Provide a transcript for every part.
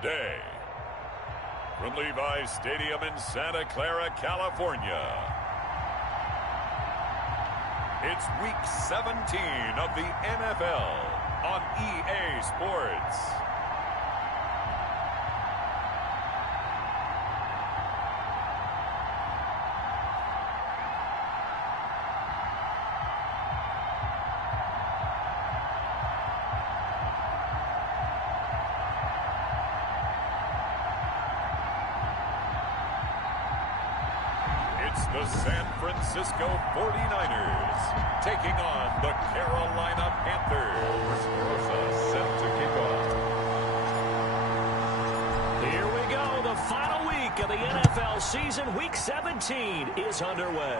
Today, from Levi's Stadium in Santa Clara, California, it's Week 17 of the NFL on EA Sports. The San Francisco 49ers taking on the Carolina Panthers. Set to kick off. Here we go. The final week of the NFL season. Week 17 is underway.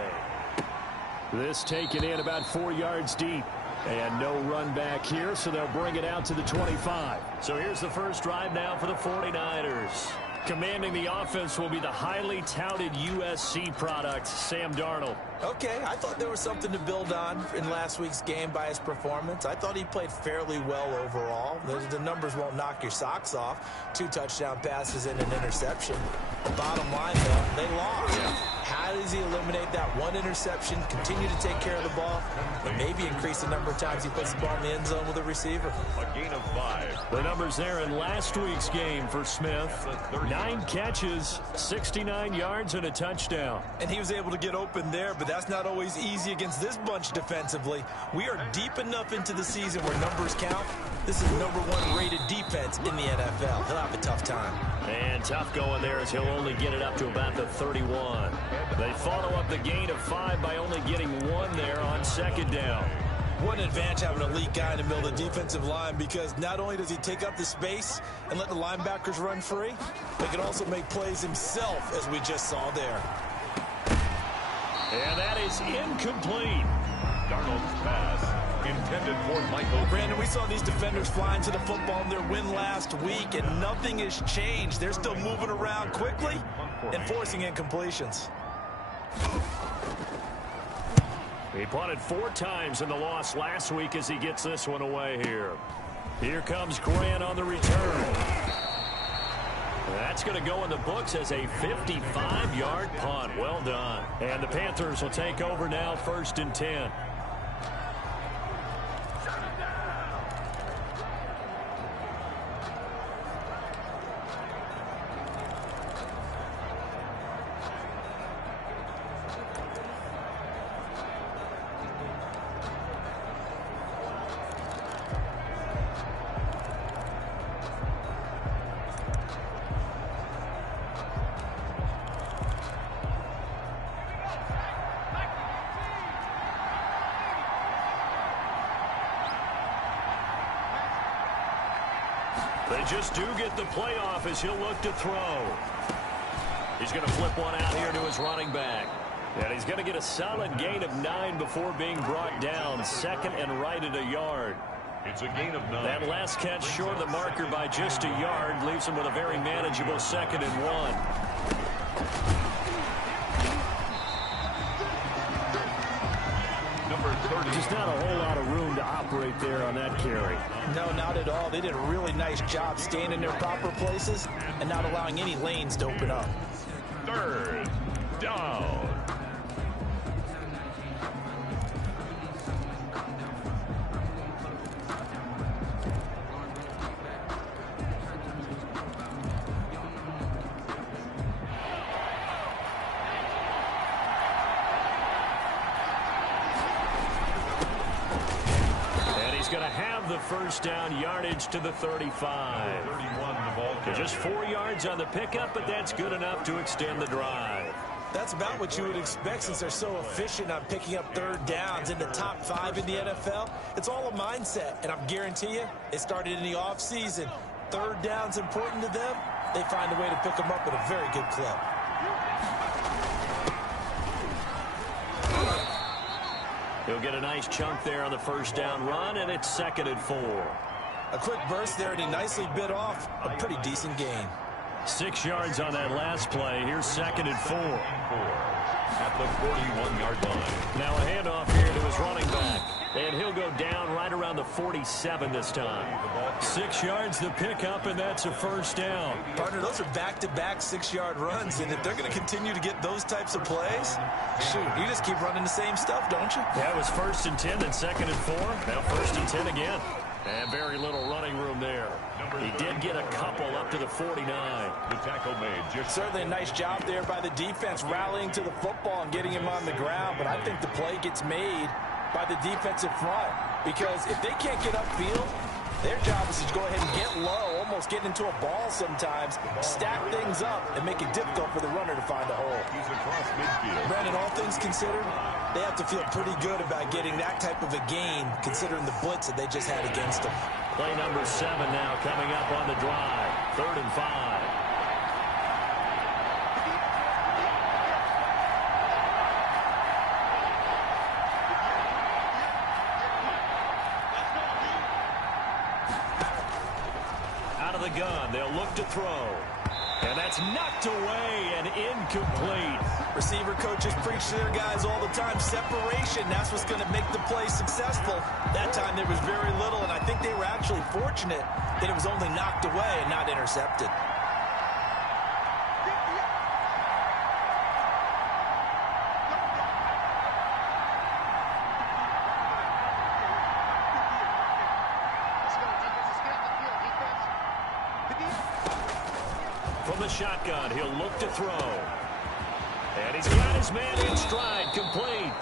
This taken in about 4 yards deep. And no run back here, so they'll bring it out to the 25. So here's the first drive now for the 49ers. Commanding the offense will be the highly touted USC product, Sam Darnold. Okay, I thought there was something to build on in last week's game by his performance. I thought he played fairly well overall. The numbers won't knock your socks off. 2 touchdown passes and an interception. Bottom line, though, they lost. How does he eliminate that one interception, continue to take care of the ball, and maybe increase the number of times he puts the ball in the end zone with a receiver? A gain of 5. The numbers there in last week's game for Smith. 9 catches, 69 yards, and a touchdown. And he was able to get open there, but that's not always easy against this bunch defensively. We are deep enough into the season where numbers count. This is #1 rated defense in the NFL. He'll have a tough time. And tough going there as he'll only get it up to about the 31. They follow up the gain of 5 by only getting 1 there on second down. What an advantage having an elite guy in the middle of the defensive line, because not only does he take up the space and let the linebackers run free, but he can also make plays himself, as we just saw there. And that is incomplete. Darnold's pass intended for Michael. Brandon, we saw these defenders flying to the football in their win last week, and nothing has changed. They're still moving around quickly and forcing incompletions. He punted 4 times in the loss last week as he gets this one away here. Here comes Grant on the return. That's going to go in the books as a 55-yard punt. Well done. And the Panthers will take over now, 1st and 10. They just do get the playoff as he'll look to throw. He's going to flip one out here to his running back. And he's going to get a solid gain of 9 before being brought down. 2nd and right at a yard. It's a gain of 9. That last catch short of the marker by just a yard leaves him with a very manageable 2nd and 1. Just not a whole lot of room to operate there on that carry. No, not at all. They did a really nice job staying in their proper places and not allowing any lanes to open up. 3rd down. Going to have the 1st down, yardage to the 35. 31 the ball carrier. Just 4 yards on the pickup, but that's good enough to extend the drive. That's about what you would expect since they're so efficient on picking up 3rd downs in the top 5 in the NFL. It's all a mindset, and I guarantee you, it started in the offseason. 3rd down's important to them. They find a way to pick them up at a very good clip. He'll get a nice chunk there on the 1st down run, and it's 2nd and 4. A quick burst there, and he nicely bit off a pretty decent gain. 6 yards on that last play. Here's 2nd and 4. at the 41-yard line. Now a handoff here to his running back. And he'll go down right around the 47 this time. 6 yards the pickup, and that's a first down. Partner, those are back-to-back 6-yard runs, and if they're going to continue to get those types of plays, shoot, you just keep running the same stuff, don't you? Yeah, it was 1st and 10, then 2nd and 4. Now 1st and 10 again. And very little running room there. He did get a couple up to the 49. The tackle made. Certainly a nice job there by the defense rallying to the football and getting him on the ground, but I think the play gets made by the defensive front, because if they can't get upfield, their job is to go ahead and get low, almost get into a ball sometimes, stack things up, and make it difficult for the runner to find a hole. He's across midfield. Brandon, all things considered, they have to feel pretty good about getting that type of a gain, considering the blitz that they just had against them. Play number 7 now coming up on the drive. 3rd and 5. Gun. They'll look to throw. And that's knocked away and incomplete. Receiver coaches preach to their guys all the time. Separation, that's what's going to make the play successful. That time there was very little, and I think they were actually fortunate that it was only knocked away and not intercepted. From the shotgun, he'll look to throw. And he's got his man in stride, complete.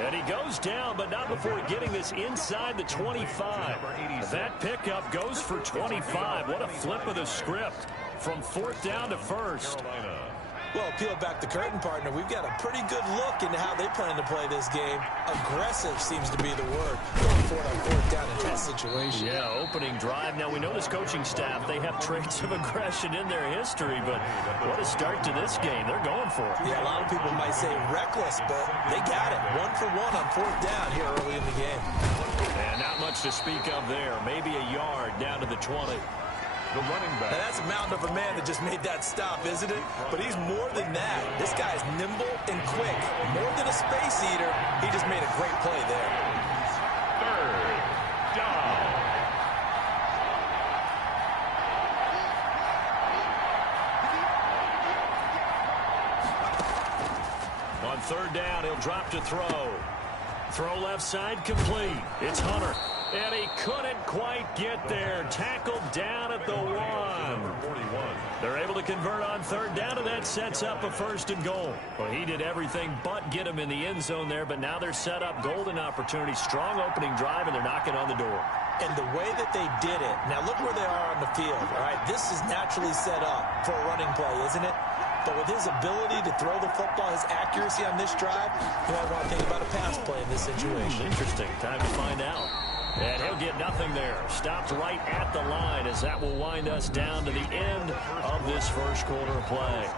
And he goes down, but not before getting this inside the 25. That pickup goes for 25. What a flip of the script from 4th down to 1st. Well, peel back the curtain, partner. We've got a pretty good look into how they plan to play this game. Aggressive seems to be the word. Going for it on 4th down in that situation. Yeah, opening drive. Now, we know this coaching staff, they have traits of aggression in their history, but what a start to this game. They're going for it. Yeah, a lot of people might say reckless, but they got it. 1 for 1 on 4th down here early in the game. And not much to speak of there. Maybe a yard down to the 20. The running back. Now, that's a mountain of a man that just made that stop, isn't it? But he's more than that. This guy's nimble and quick. More than a space eater, he just made a great play there. 3rd down. On 3rd down, he'll drop to throw. Throw left side, complete. It's Hunter. And he couldn't quite get there. Tackled down at the 1. They're able to convert on 3rd down, and that sets up a 1st and goal. Well, he did everything but get him in the end zone there, but now they're set up. Golden opportunity, strong opening drive, and they're knocking on the door. And the way that they did it, now look where they are on the field, all right? This is naturally set up for a running play, isn't it? But with his ability to throw the football, his accuracy on this drive, you might want to think about a pass play in this situation. Interesting. Time to find out. And he'll get nothing there. Stopped right at the line as that will wind us down to the end of this 1st quarter of play.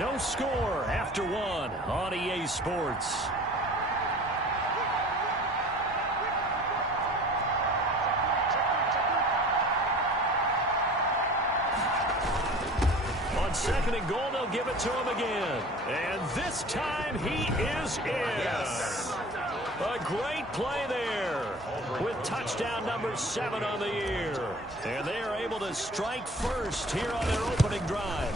No score after 1 on EA Sports. On 2nd and goal, they'll give it to him again. And this time he is in. Yes. A great play there with touchdown number 7 on the year. And they are able to strike first here on their opening drive.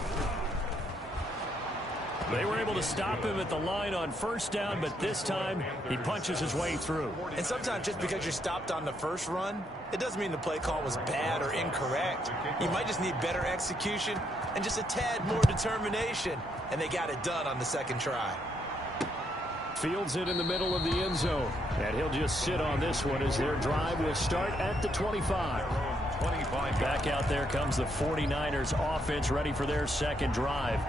They were able to stop him at the line on 1st down, but this time he punches his way through. And sometimes just because you're stopped on the first run, it doesn't mean the play call was bad or incorrect. You might just need better execution and just a tad more determination. And they got it done on the 2nd try. Fields it in the middle of the end zone. And he'll just sit on this one as their drive will start at the 25. Back out there comes the 49ers offense ready for their 2nd drive.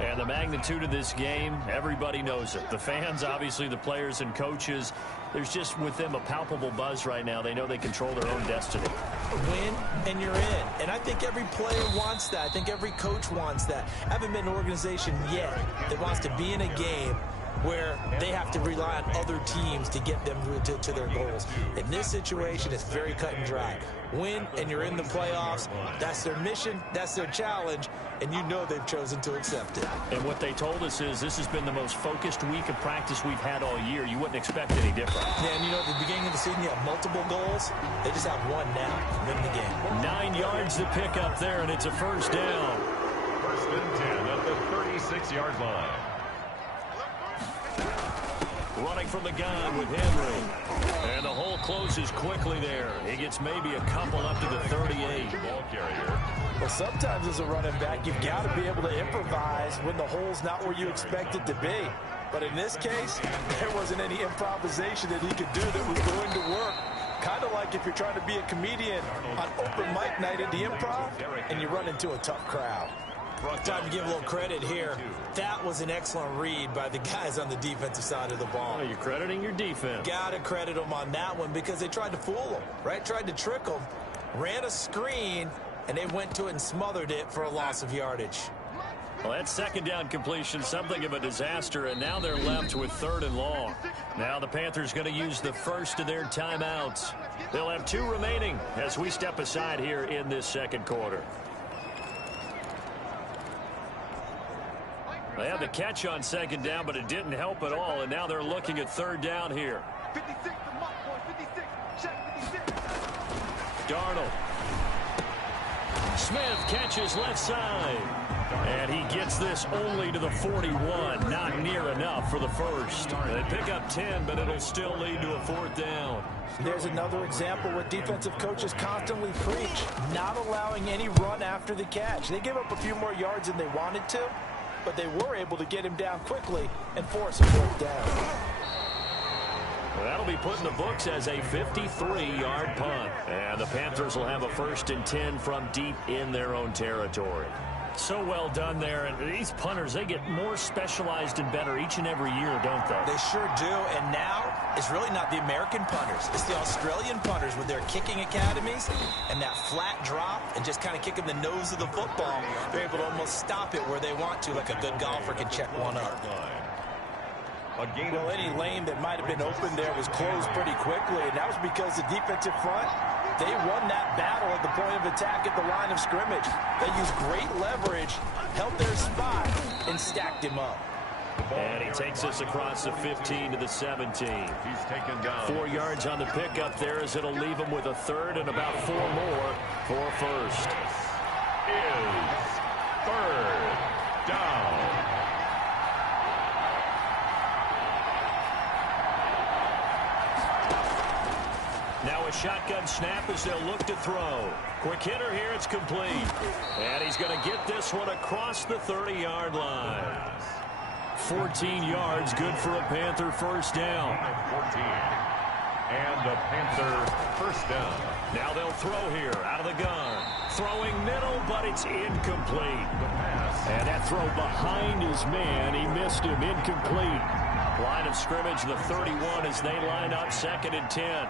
And the magnitude of this game, everybody knows it. The fans, obviously the players and coaches, there's just with them a palpable buzz right now. They know they control their own destiny. Win and you're in. And I think every player wants that. I think every coach wants that. I haven't been an organization yet that wants to be in a game where they have to rely on other teams to get them to their goals. In this situation, it's very cut and dry. Win, and you're in the playoffs. That's their mission. That's their challenge. And you know they've chosen to accept it. And what they told us is this has been the most focused week of practice we've had all year. You wouldn't expect any different. Yeah, and you know, at the beginning of the season, you have multiple goals. They just have one now. Win the game. 9 yards to pick up there, and it's a first down. First and 10 at the 36-yard line. Running from the gun with Henry. And the hole closes quickly there. He gets maybe a couple up to the 38. Ball carrier. Well, sometimes as a running back, you've got to be able to improvise when the hole's not where you expect it to be. But in this case, there wasn't any improvisation that he could do that was going to work. Kind of like if you're trying to be a comedian on open mic night at the Improv and you run into a tough crowd. Time to give a little credit here. That was an excellent read by the guys on the defensive side of the ball. Oh, you're crediting your defense. Got to credit them on that one because they tried to fool them, right? Tried to trick them, ran a screen, and they went to it and smothered it for a loss of yardage. Well, that second down completion, something of a disaster, and now they're left with 3rd and long. Now the Panthers going to use the first of their timeouts. They'll have 2 remaining as we step aside here in this second quarter. They had the catch on second down, but it didn't help at all, and now they're looking at 3rd down here. 56, check 56. Darnold. Smith catches left side. And he gets this only to the 41. Not near enough for the first. They pick up 10, but it'll still lead to a 4th down. There's another example what defensive coaches constantly preach. Not allowing any run after the catch. They give up a few more yards than they wanted to, but they were able to get him down quickly and force a 4th down. Well, that'll be put in the books as a 53-yard punt. And the Panthers will have a 1st and 10 from deep in their own territory. So well done there. And these punters, they get more specialized and better each and every year, don't they? They sure do. And now it's really not the American punters. It's the Australian punters with their kicking academies and that flat drop and just kind of kicking the nose of the football. They're able to almost stop it where they want to, like a good golfer can check one up. Well, any lane that might have been open there was closed pretty quickly, and that was because the defensive front, they won that battle at the point of attack at the line of scrimmage. They used great leverage, held their spot, and stacked him up. And he takes us across the 15 to the 17. He's taken down. 4 yards on the pickup there as it'll leave him with a 3rd and about 4 more for a first. Is 3rd down. Now a shotgun snap as they'll look to throw. Quick hitter here, it's complete. And he's going to get this one across the 30-yard line. 14 yards, good for a Panther 1st down. 14. And the Panther 1st down. Now they'll throw here out of the gun. Throwing middle, but it's incomplete. The pass. And that throw behind his man, he missed him, incomplete. Line of scrimmage, the 31 as they line up 2nd and 10.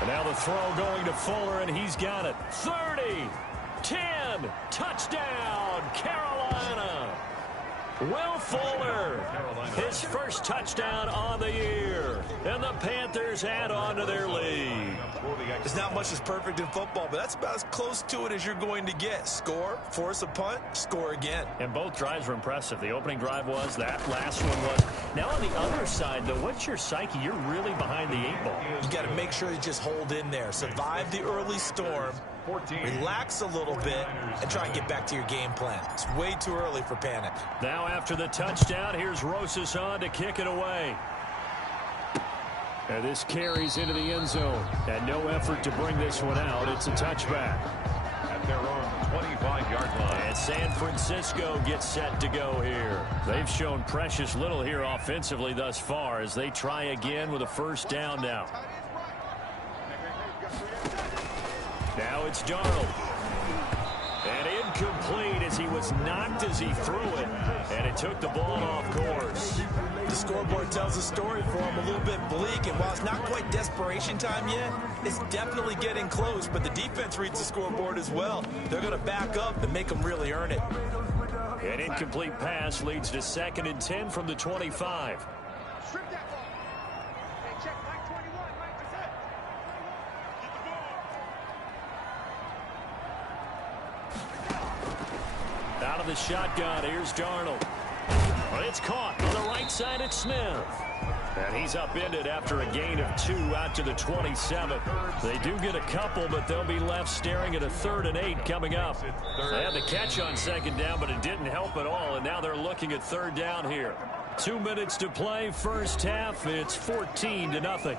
And now the throw going to Fuller, and he's got it. 30, 10, touchdown, Carolina. Will Fuller, his first touchdown on the year. And the Panthers add on to their lead. There's not much that's perfect in football, but that's about as close to it as you're going to get. Score, force a punt, score again. And both drives were impressive. The opening drive was, that last one was. Now on the other side, though, what's your psyche? You're really behind the 8 ball. You got to make sure you just hold in there. Survive the early storm. 14. Relax a little bit and try and get back to your game plan. It's way too early for panic. Now after the touchdown, here's Rosas on to kick it away. And this carries into the end zone. And no effort to bring this one out. It's a touchback. At their own 25-yard line. And San Francisco gets set to go here. They've shown precious little here offensively thus far as they try again with a 1st down now. Now it's Darnold. And incomplete as he was knocked as he threw it, and it took the ball off course. The scoreboard tells a story for him, a little bit bleak, and while it's not quite desperation time yet, it's definitely getting close, but the defense reads the scoreboard as well. They're going to back up and make them really earn it. An incomplete pass leads to 2nd and 10 from the 25. Strip that ball. Hey, check Mike 21. Mike is it. Get the ball. Out of the shotgun, here's Darnold. Well, it's caught on the right side at Smith. And he's upended after a gain of 2 out to the 27. They do get a couple, but they'll be left staring at a 3rd and 8 coming up. They had the catch on 2nd down, but it didn't help at all, and now they're looking at 3rd down here. 2 minutes to play, first half. It's 14-0.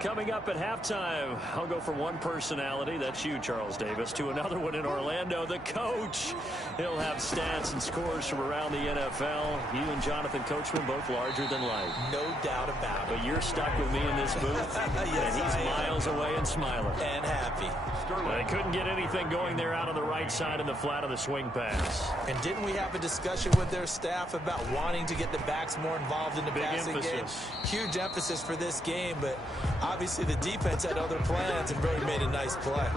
Coming up at halftime, I'll go from one personality, that's you, Charles Davis, to another one in Orlando, the coach. He'll have stats and scores from around the NFL. You and Jonathan Coachman both larger than life. No doubt about it. But you're stuck with me in this booth, yes, and he's miles away and smiling. And happy. They couldn't get anything going there out on the right side in the flat of the swing pass. And didn't we have a discussion with their staff about wanting to get the backs more involved in the passing game? Huge emphasis for this game, but obviously the defense had other plans and really made a nice play.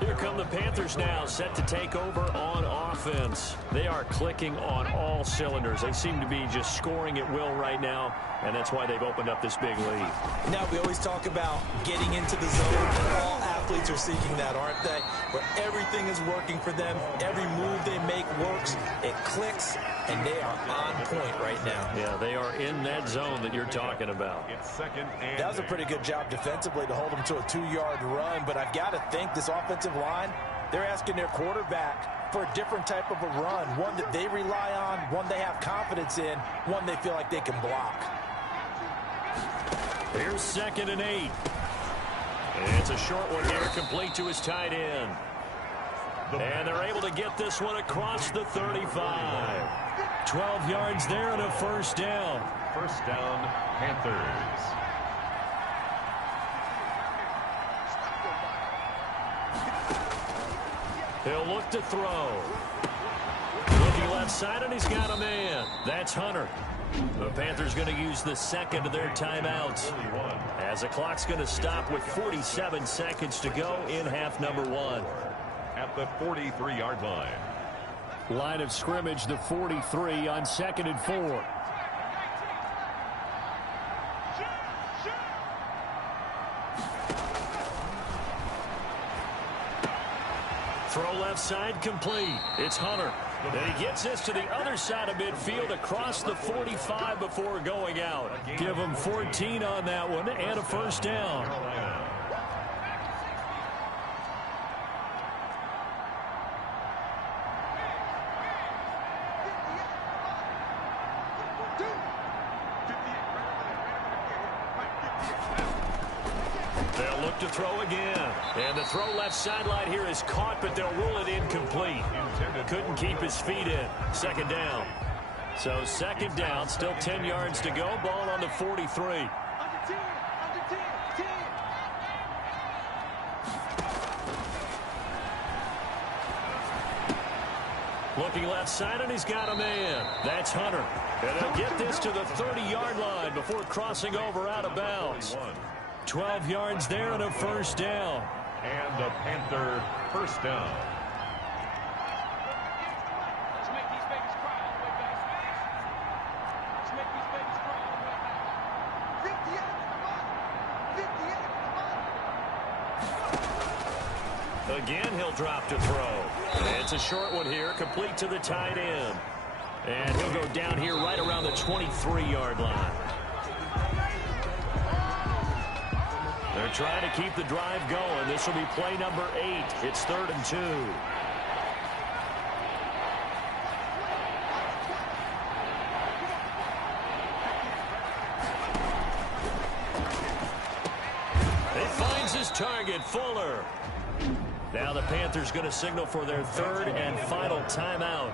Here come the Panthers now, set to take over on offense. They are clicking on all cylinders. They seem to be just scoring at will right now, and that's why they've opened up this big lead. Now, we always talk about getting into the zone, and all athletes are seeking that, aren't they? Where everything is working for them, every move they make works, it clicks, and they are on point right now. Yeah, they are in that zone that you're talking about. That was a pretty good job defensively to hold them to a 2-yard run, but I've got to think this offensive line, they're asking their quarterback for a different type of a run, one that they rely on, one they have confidence in, one they feel like they can block. Here's 2nd and 8. It's a short one here, complete to his tight end. And they're able to get this one across the 35. 12 yards there and a first down. First down, Panthers. He'll look to throw. Looking left side, and he's got a man. That's Hunter. The Panthers going to use the 2nd of their timeouts, as the clock's going to stop with 47 seconds to go in half number 1. At the 43-yard line. Line of scrimmage, the 43 on 2nd and 4. Throw left side, complete. It's Hunter. And he gets this to the other side of midfield across the 45 before going out. Give him 14 on that one and a first down. They'll look to throw again. And the throw left sideline here is caught, but they'll rule it incomplete. Couldn't keep his feet in. 2nd down. So 2nd down, still 10 yards to go. Ball on the 43. Looking left side, and he's got a man. That's Hunter. And they'll get this to the 30-yard line before crossing over out of bounds. 12 yards there and a first down. And the Panther first down. Let's make these babies cry all the way back. Let's make these babies cry all the way back. 58 at the bottom. 58 at the bottom. Again, he'll drop to throw. It's a short one here, complete to the tight end. And he'll go down here right around the 23-yard line. They're trying to keep the drive going. This will be play number 8. It's 3rd and 2. He finds his target, Fuller. Now the Panthers going to signal for their 3rd and final timeout,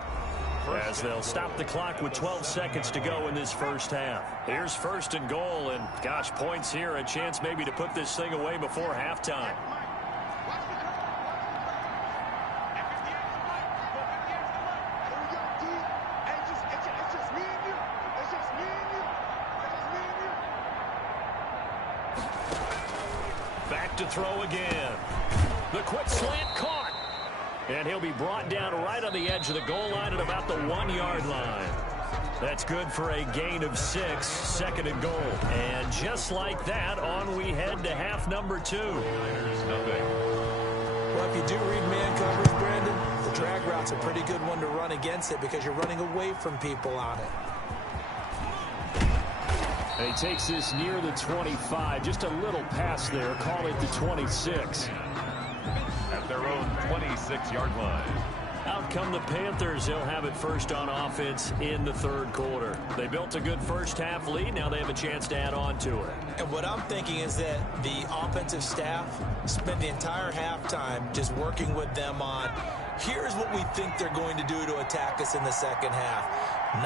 as they'll stop the clock with 12 seconds to go in this first half. Here's 1st and goal, and gosh, points here, a chance maybe to put this thing away before halftime. Back to throw again. The quick slant caught. And he'll be brought down right on the edge of the goal line at about the 1-yard line. That's good for a gain of 6, second and goal. And just like that, on we head to half number 2. Well, if you do read man coverage, Brandon, the drag route's a pretty good one to run against it because you're running away from people on it. And he takes this near the 25, just a little pass there, call it the 26. At their own 26-yard line. Out come the Panthers. They'll have it first on offense in the third quarter. They built a good first-half lead. Now they have a chance to add on to it. And what I'm thinking is that the offensive staff spent the entire halftime just working with them on, here's what we think they're going to do to attack us in the second half.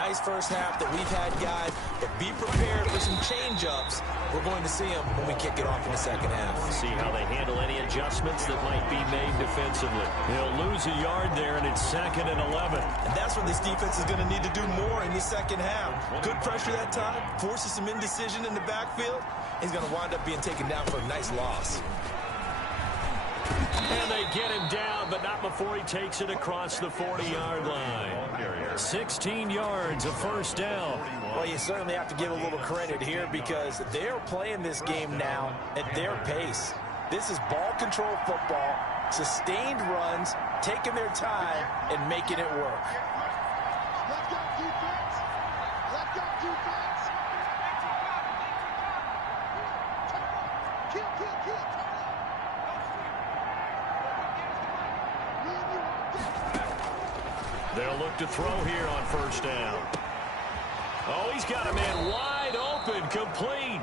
Nice first half that we've had, guys, but be prepared for some change-ups. We're going to see them when we kick it off in the second half. See how they handle any adjustments that might be made defensively. He'll lose a yard there, and it's 2nd and 11. And that's when this defense is going to need to do more in the second half. Good pressure that time, forces some indecision in the backfield. He's going to wind up being taken down for a nice loss. And they get him down, but not before he takes it across the 40-yard line. 16 yards, a first down. Well, you certainly have to give a little credit here because they're playing this game now at their pace. This is ball control football, sustained runs, taking their time, and making it work. Let's go, defense. Let's go, defense. Kill. They'll look to throw here on first down. Oh, he's got a man wide open, complete.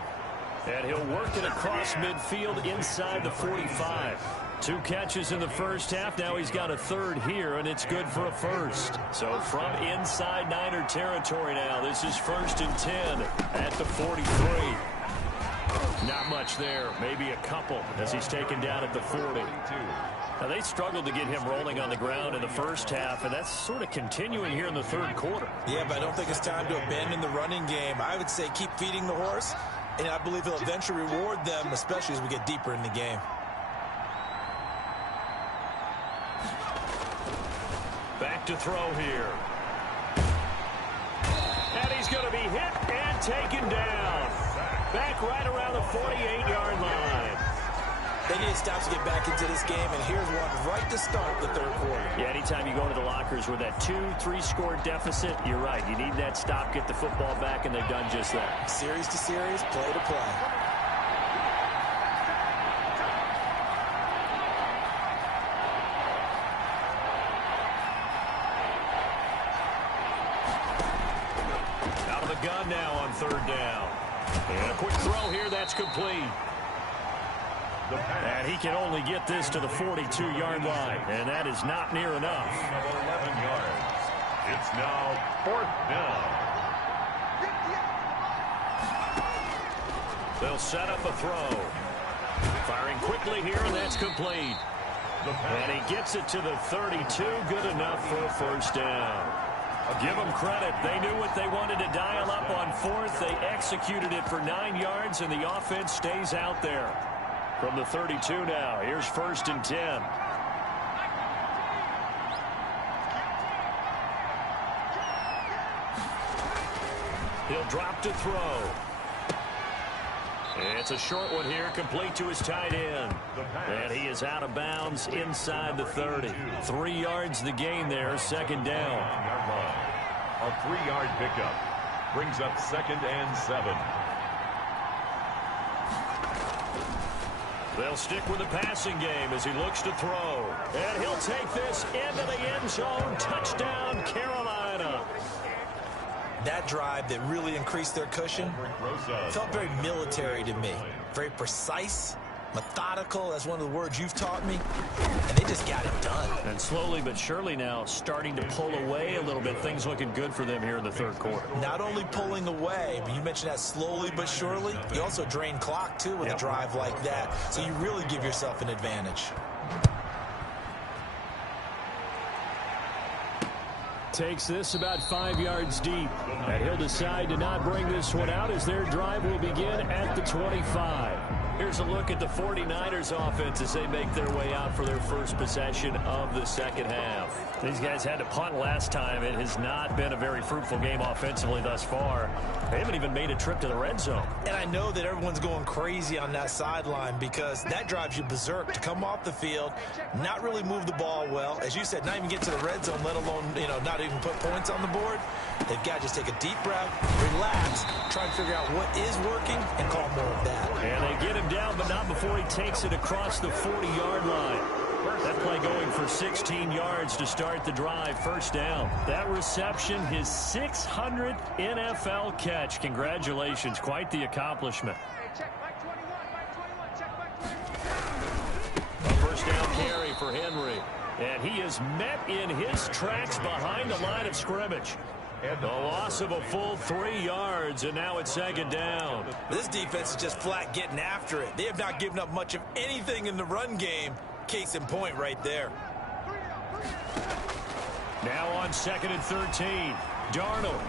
And he'll work it across midfield inside the 45. 2 catches in the first half. Now he's got a third here, and it's good for a first. So from inside Niner territory now, this is 1st and 10 at the 43. Not much there, maybe a couple as he's taken down at the 40. Now, they struggled to get him rolling on the ground in the first half, and that's sort of continuing here in the third quarter. Yeah, but I don't think it's time to abandon the running game. I would say keep feeding the horse, and I believe he'll eventually reward them, especially as we get deeper in the game. Back to throw here. And he's going to be hit and taken down. Back right around the 48-yard line. They need stops to get back into this game, and here's one right to start the third quarter. Yeah, anytime you go into the lockers with that 2-3 score deficit, you're right. You need that stop, get the football back, and they've done just that. Series to series, play to play. Out of the gun now on third down. And a quick throw here, that's complete. And he can only get this to the 42-yard line, and that is not near enough. 11 yards. It's now 4th down. They'll set up a throw. Firing quickly here, and that's complete. And he gets it to the 32, good enough for a first down. Give them credit. They knew what they wanted to dial up on 4th. They executed it for 9 yards, and the offense stays out there. From the 32 now, here's 1st and 10. He'll drop to throw. It's a short one here, complete to his tight end. And he is out of bounds inside the 30. 3 yards the gain there, 2nd down. A 3-yard pickup brings up 2nd and 7. They'll stick with the passing game as he looks to throw. And he'll take this into the end zone. Touchdown, Carolina. That drive that really increased their cushion felt very military to me. Very precise, methodical. That's one of the words you've taught me. And they just got it done. And slowly but surely now starting to pull away a little bit. Things looking good for them here in the third quarter. Not only pulling away, but you mentioned that slowly but surely. You also drain clock, too, with a drive like that. So you really give yourself an advantage. takes this about 5 yards deep. And he'll decide to not bring this one out as their drive will begin at the 25. Here's a look at the 49ers offense as they make their way out for their first possession of the second half. These guys had to punt last time. It has not been a very fruitful game offensively thus far. They haven't even made a trip to the red zone. And I know that everyone's going crazy on that sideline because that drives you berserk to come off the field, not really move the ball well. As you said, not even get to the red zone, let alone, not even put points on the board. They've got to just take a deep breath, relax, try and figure out what is working, and call more of that. And they get him down, but not before he takes it across the 40-yard line. That play going for 16 yards to start the drive. First down. That reception, his 600th NFL catch. Congratulations. Quite the accomplishment. A first down carry for Henry. And he is met in his tracks behind the line of scrimmage. The loss of a full 3 yards, and now it's second down. This defense is just flat getting after it. They have not given up much of anything in the run game. Case in point right there. Now on 2nd and 13, Darnold.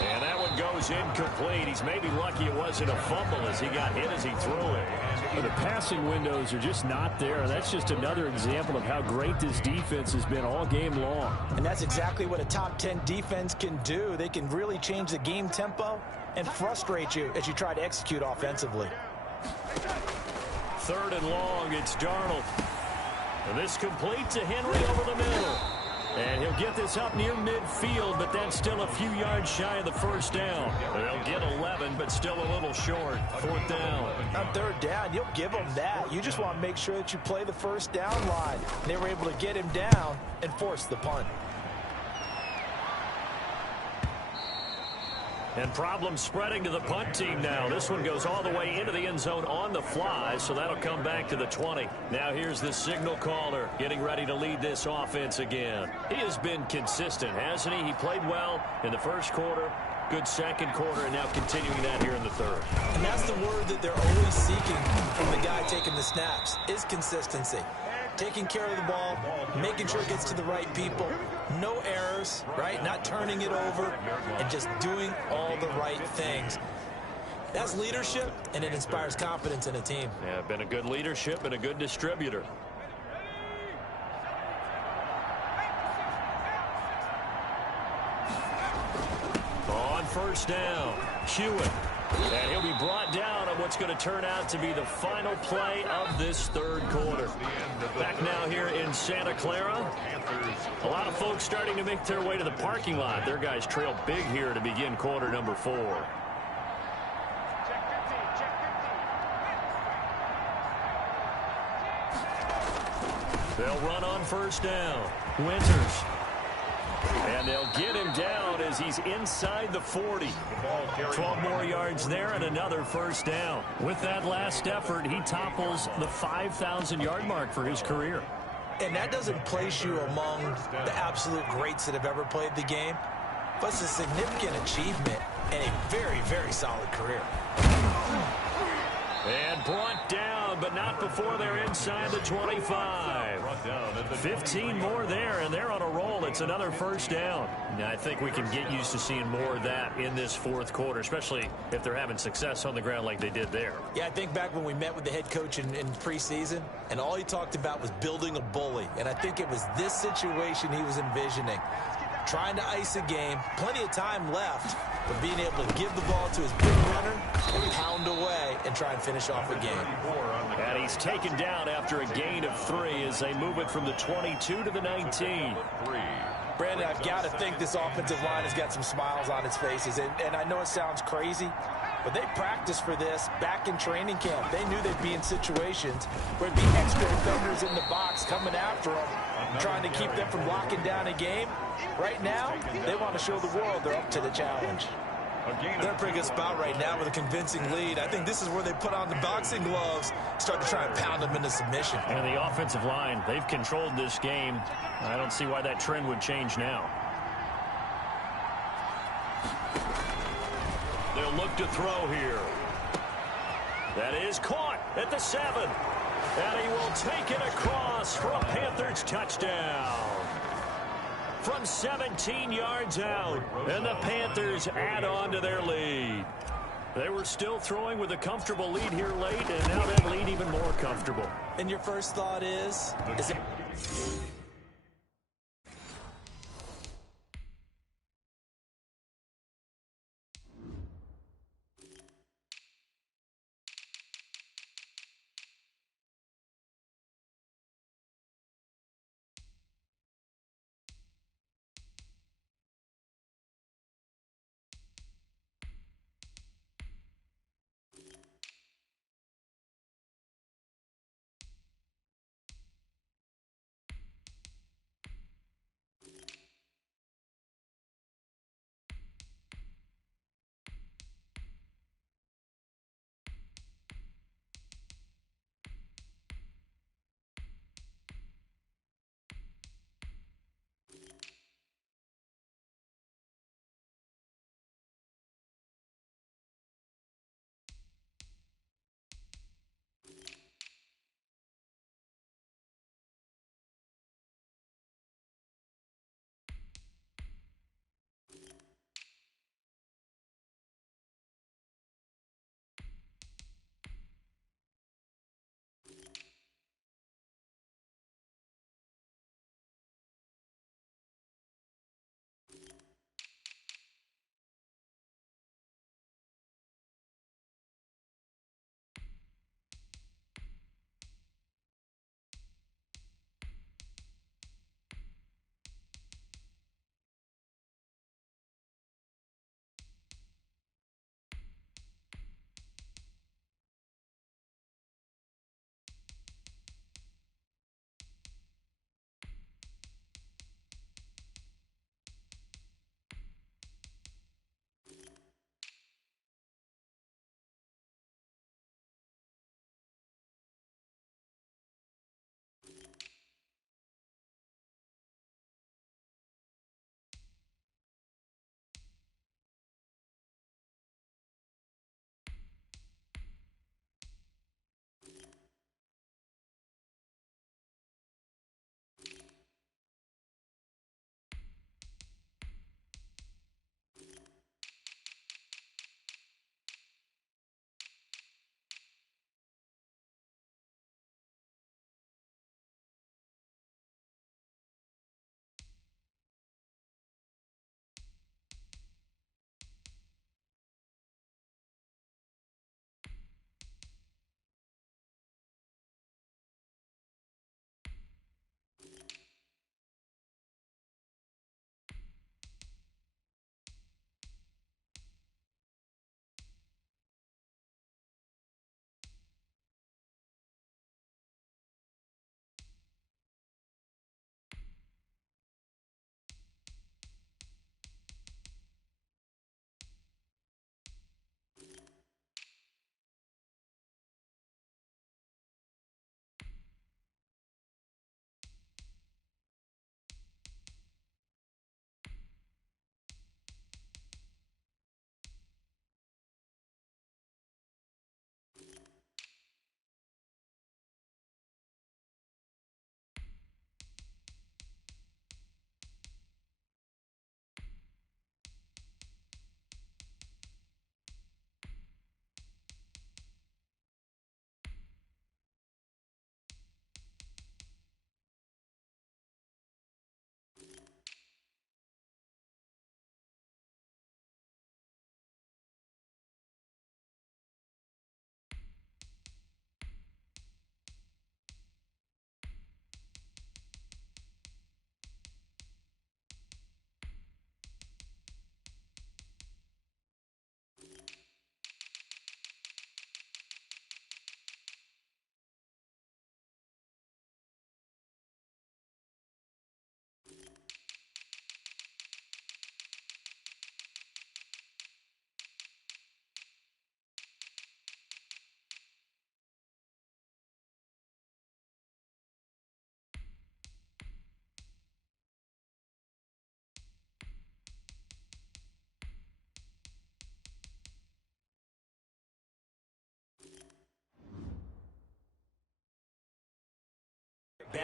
And that one goes incomplete. He's maybe lucky it wasn't a fumble as he got hit as he threw it. But the passing windows are just not there. That's just another example of how great this defense has been all game long. And that's exactly what a top 10 defense can do. They can really change the game tempo and frustrate you as you try to execute offensively. 3rd and long, it's Darnold. And this complete to Henry over the middle. And he'll get this up near midfield, but that's still a few yards shy of the first down. They'll get 11, but still a little short. 4th down. On 3rd down, you'll give them that. You just want to make sure that you play the first down line. They were able to get him down and force the punt. And problems spreading to the punt team now. This one goes all the way into the end zone on the fly, so that'll come back to the 20. Now here's the signal caller getting ready to lead this offense again. He has been consistent, hasn't he? He played well in the first quarter, good second quarter, and now continuing that here in the third. And that's the word that they're always seeking from the guy taking the snaps, is consistency. Taking care of the ball, making sure it gets to the right people, no errors, right? Not turning it over, and just doing all the right things. That's leadership, and it inspires confidence in a team. Yeah, been a good leadership and a good distributor. On first down, Hewitt. And he'll be brought down on what's going to turn out to be the final play of this third quarter. Back now here in Santa Clara. A lot of folks starting to make their way to the parking lot. Their guys trail big here to begin quarter number 4. They'll run on first down. Winters. And they'll get him down as he's inside the 40. 12 more yards there and another first down. With that last effort, he topples the 5,000-yard mark for his career. And that doesn't place you among the absolute greats that have ever played the game, but it's a significant achievement and a very, very solid career. And brought down, but not before they're inside the 25. 15 more there, and they're on a roll. It's another first down. Now, I think we can get used to seeing more of that in this fourth quarter, especially if they're having success on the ground like they did there. Yeah, I think back when we met with the head coach in preseason, and all he talked about was building a bully. And I think it was this situation he was envisioning. Trying to ice a game, plenty of time left, but being able to give the ball to his big runner and pound away and try and finish off a game. And he's taken down after a gain of 3 as they move it from the 22 to the 19. Brandon, I've got to think this offensive line has got some smiles on its faces. And I know it sounds crazy, but they practiced for this back in training camp. They knew they'd be in situations where there'd be extra defenders in the box coming after them, trying to keep them from locking down a game. Right now, they want to show the world they're up to the challenge. They're in a pretty good spot right now with a convincing lead. I think this is where they put on the boxing gloves, start to try and pound them into submission. And the offensive line, they've controlled this game. I don't see why that trend would change now. They'll look to throw here. That is caught at the 7. And he will take it across for a Panthers touchdown. from 17 yards out. And the Panthers add on to their lead. They were still throwing with a comfortable lead here late, and now that lead even more comfortable. And your first thought is it...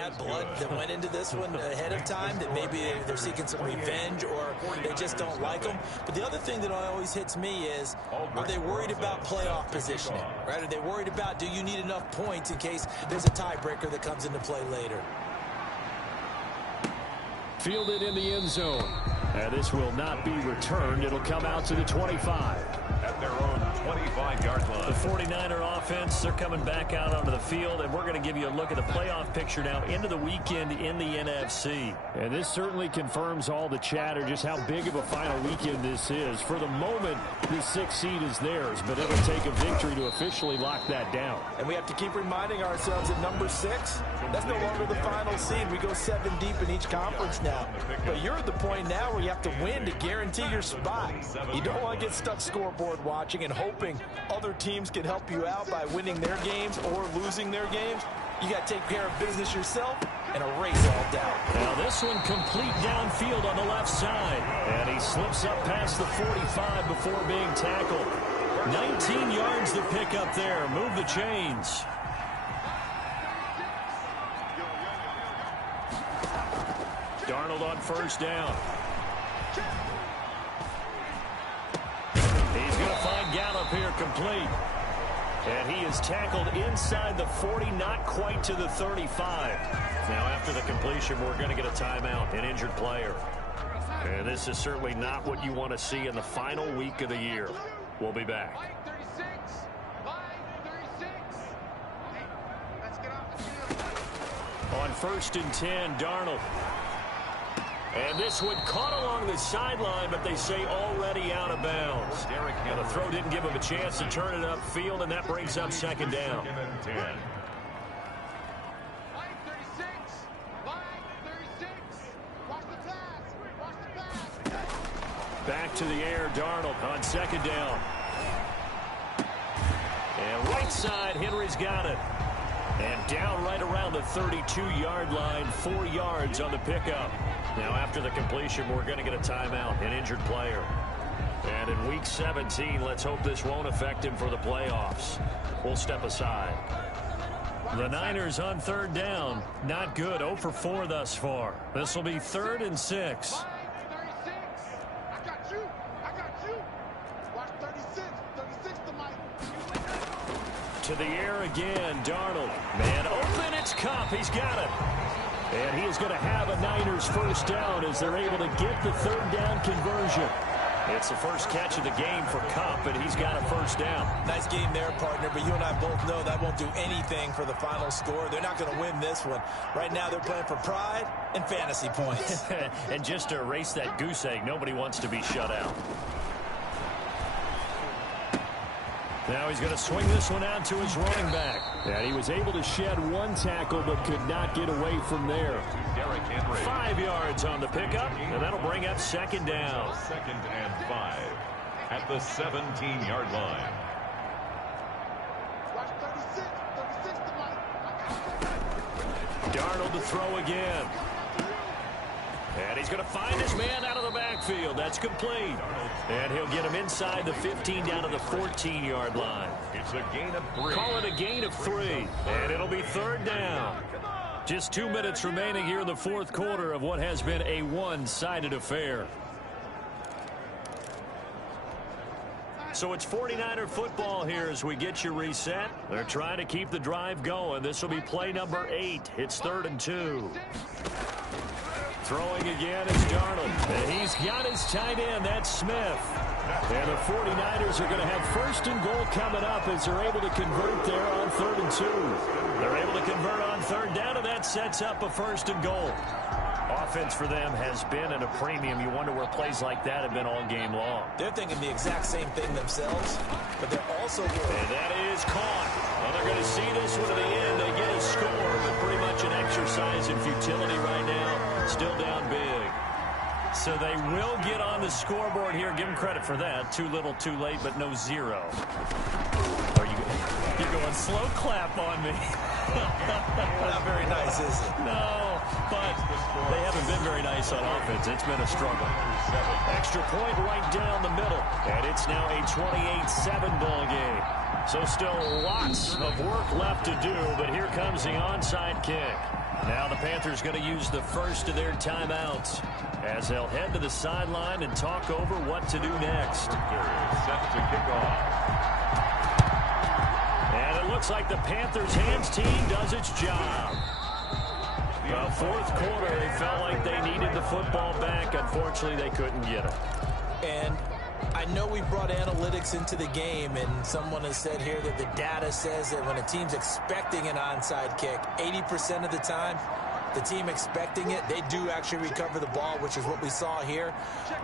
bad blood that went into this one ahead of time, that maybe they're seeking some revenge or they just don't like them. But the other thing that always hits me is, are they worried about playoff positioning? Right? Are they worried about, do you need enough points in case there's a tiebreaker that comes into play later? Fielded in the end zone. And this will not be returned. It'll come out to the 25. At their own 25-yard line. The 49er offense, they're coming back out onto the field, and we're going to give you a look at the playoff picture now into the weekend in the NFC. And this certainly confirms all the chatter, just how big of a final weekend this is. For the moment, the 6th seed is theirs, but it'll take a victory to officially lock that down. And we have to keep reminding ourselves that number 6, that's no longer the final seed. We go 7 deep in each conference now. But you're at the point now where you have to win to guarantee your spot. You don't want to get stuck scoreboard watching and hoping other teams can help you out by winning their games or losing their games. You got to take care of business yourself and erase all doubt. Now this one complete downfield on the left side. And he slips up past the 45 before being tackled. 19 yards to pick up there. Move the chains. Darnold on first down. He's going to find Gallup here complete. And he is tackled inside the 40, not quite to the 35. Now after the completion, we're going to get a timeout, an injured player. And this is certainly not what you want to see in the final week of the year. We'll be back. On 1st and 10, Darnold. And this one caught along the sideline, but they say already out of bounds. And the throw didn't give him a chance to turn it upfield, and that brings up 2nd down. Back to the air, Darnold on 2nd down. And right side, Henry's got it. And down right around the 32-yard line, 4 yards on the pickup. Now after the completion, we're going to get a timeout, an injured player. And in week 17, let's hope this won't affect him for the playoffs. We'll step aside. The Niners on 3rd down. Not good, 0 for 4 thus far. This will be 3rd and 6. To the air again, Darnold. Man open, it's Cup. He's got it. And he is going to have a Niners first down as they're able to get the 3rd down conversion. It's the first catch of the game for Cup, and he's got a first down. Nice game there, partner, but you and I both know that won't do anything for the final score. They're not going to win this one. Right now, they're playing for pride and fantasy points. And just to erase that goose egg, nobody wants to be shut out. Now he's going to swing this one out to his running back. And he was able to shed 1 tackle but could not get away from there. 5 yards on the pickup, and that'll bring up 2nd down. 2nd and 5 at the 17-yard line. Darnold to throw again. And he's going to find his man out of the backfield. That's complete. And he'll get him inside the 15 down to the 14-yard line. It's a gain of 3. Call it a gain of 3. And it'll be 3rd down. Just 2 minutes remaining here in the 4th quarter of what has been a one-sided affair. So it's 49er football here as we get you reset. They're trying to keep the drive going. This will be play number 8. It's 3rd and 2. Throwing again is Darnold. And he's got his tight end. That's Smith. And the 49ers are going to have 1st and goal coming up as they're able to convert there on 3rd and 2. They're able to convert on 3rd down, and that sets up a 1st and goal. Offense for them has been at a premium. You wonder where plays like that have been all game long. They're thinking the exact same thing themselves, but they're also good. And that is caught. Well, they're going to see this one to the end. They get a score, but pretty much an exercise in futility right now. Still down big. So they will get on the scoreboard here. Give them credit for that. Too little, too late, but no 0. You're going slow clap on me. Not very nice, is it? No, but they haven't been very nice on offense. It's been a struggle. Extra point right down the middle. And it's now a 28-7 ball game. So still lots of work left to do, but here comes the onside kick. Now the Panthers going to use the first of their timeouts as they'll head to the sideline and talk over what to do next. Set to kick off. And it looks like the Panthers hands team does its job. The fourth quarter, they felt like they needed the football back. Unfortunately, they couldn't get it. And I know we brought analytics into the game, and someone has said here that the data says that when a team's expecting an onside kick, 80% of the time, the team expecting it, they do actually recover the ball, which is what we saw here.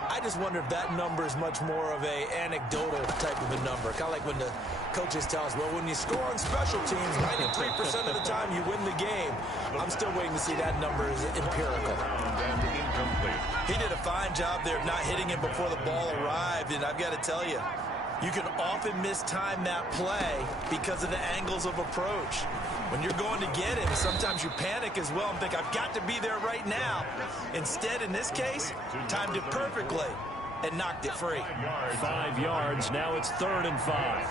I just wonder if that number is much more of a anecdotal type of a number. Kind of like when the coaches tell us, well, when you score on special teams, 93% of the time you win the game. I'm still waiting to see that number is empirical. He did a fine job there of not hitting him before the ball arrived, and I've got to tell you, you can often mistime that play because of the angles of approach. When you're going to get him, sometimes you panic as well and think, I've got to be there right now. Instead, in this case, timed it perfectly and knocked it free. 5 yards. Now it's 3rd and 5.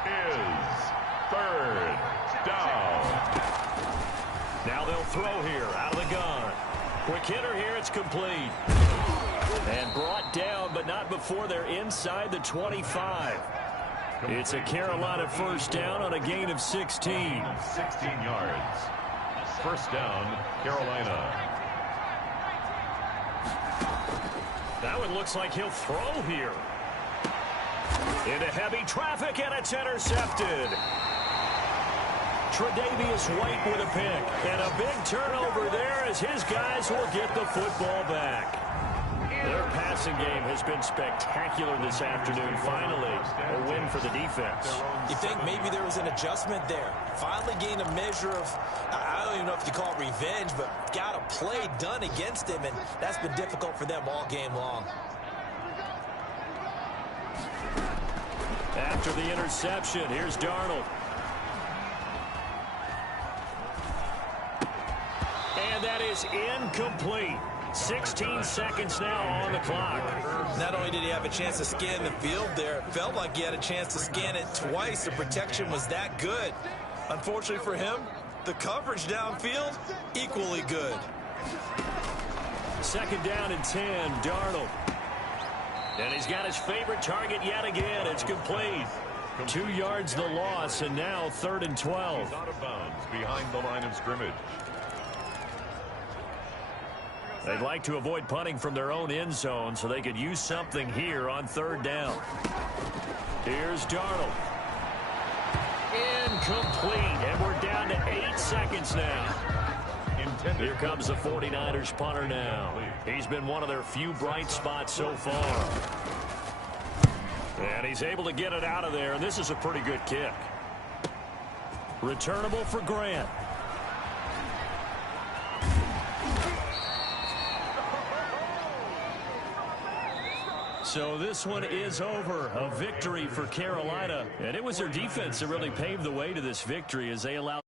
Is third down. Now they'll throw here out of the gun. Quick hitter here. It's complete. And brought down, but not before they're inside the 25. It's a Carolina first down on a gain of 16. 16 yards. First down, Carolina. That one looks like he'll throw here. Into heavy traffic, and it's intercepted. Tre'Davious White with a pick. And a big turnover there as his guys will get the football back. Their passing game has been spectacular this afternoon. Finally, a win for the defense. You think maybe there was an adjustment there? Finally gained a measure of, I don't even know if you call it revenge, but got a play done against him, and that's been difficult for them all game long. After the interception, here's Darnold. And that is incomplete. 16 seconds now on the clock. Not only did he have a chance to scan the field there, it felt like he had a chance to scan it twice. The protection was that good. Unfortunately for him, the coverage downfield, equally good. 2nd down and 10, Darnold. And he's got his favorite target yet again. It's complete. 2 yards the loss, and now 3rd and 12. Out of bounds behind the line of scrimmage. They'd like to avoid punting from their own end zone so they could use something here on 3rd down. Here's Darnold. Incomplete, and we're down to 8 seconds now. Here comes the 49ers punter now. He's been one of their few bright spots so far. And he's able to get it out of there, and this is a pretty good kick. Returnable for Grant. So this one is over. A victory for Carolina. And it was their defense that really paved the way to this victory as they allowed